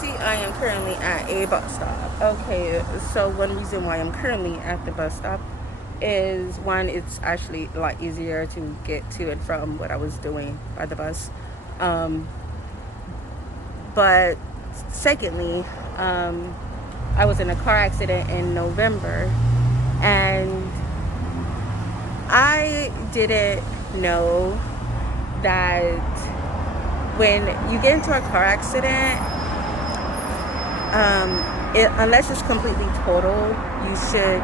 see, I am currently at a bus stop. Okay, so one reason why I'm currently at the bus stop is one, it's actually a lot easier to get to and from what I was doing by the bus. Um, but secondly, um, I was in a car accident in November, and I didn't know that when you get into a car accident, unless it's completely total, you should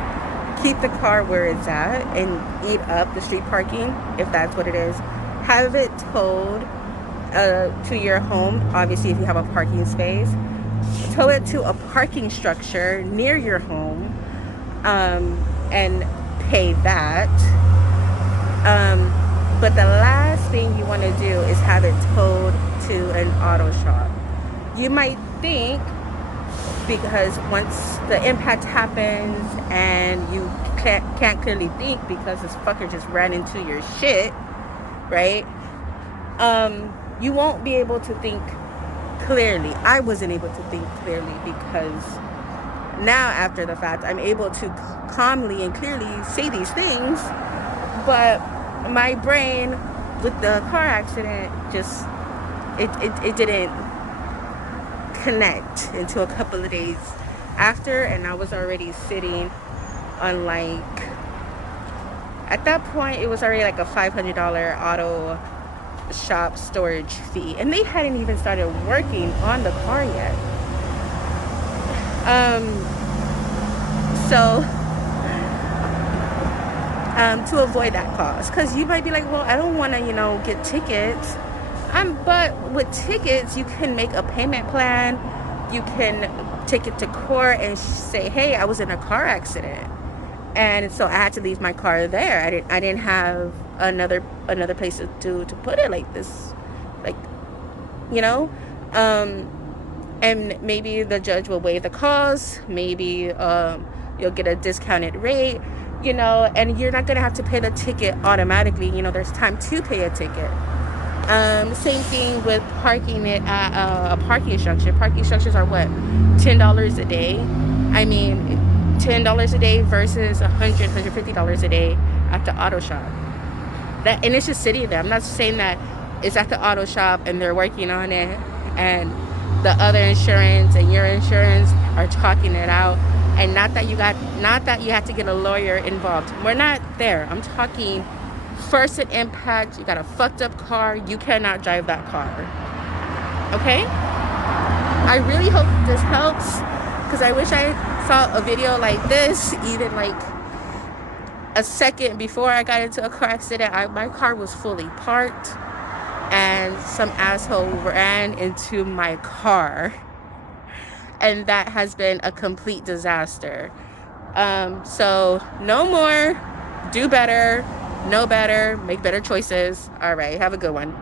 keep the car where it's at and eat up the street parking, if that's what it is. Have it towed to your home, obviously, if you have a parking space. Tow it to a parking structure near your home, and pay that. But the last thing you want to do is have it towed to an auto shop. You might think, because once the impact happens and you can't clearly think because this fucker just ran into your shit, right? You won't be able to think clearly. I wasn't able to think clearly because now, after the fact, I'm able to calmly and clearly say these things, but my brain with the car accident just it didn't connect until a couple of days after, and I was already sitting on, like, at that point it was already like a $500 auto shop storage fee, and they hadn't even started working on the car yet. So to avoid that cost, because you might be like, well, I don't want to get tickets. But with tickets, you can make a payment plan. You can take it to court and say, hey, I was in a car accident, and so I had to leave my car there. I didn't have another place to put it, like this, like, you know. And maybe the judge will waive the cost. Maybe you'll get a discounted rate, and you're not gonna have to pay the ticket automatically. There's time to pay a ticket. Same thing with parking it at a parking structure. Parking structures are what, $10 a day? I mean, $10 a day versus $150 a day at the auto shop. And it's just sitting there. I'm not saying that it's at the auto shop and they're working on it, and the other insurance and your insurance are talking it out. And not that you have to get a lawyer involved. We're not there. I'm talking first an impact. You got a fucked up car. You cannot drive that car. Okay? I really hope this helps, because I wish I saw a video like this even like a second before I got into a car accident. My car was fully parked, and some asshole ran into my car, and that has been a complete disaster. So no more. Do better. Know better. Make better choices. All right. Have a good one.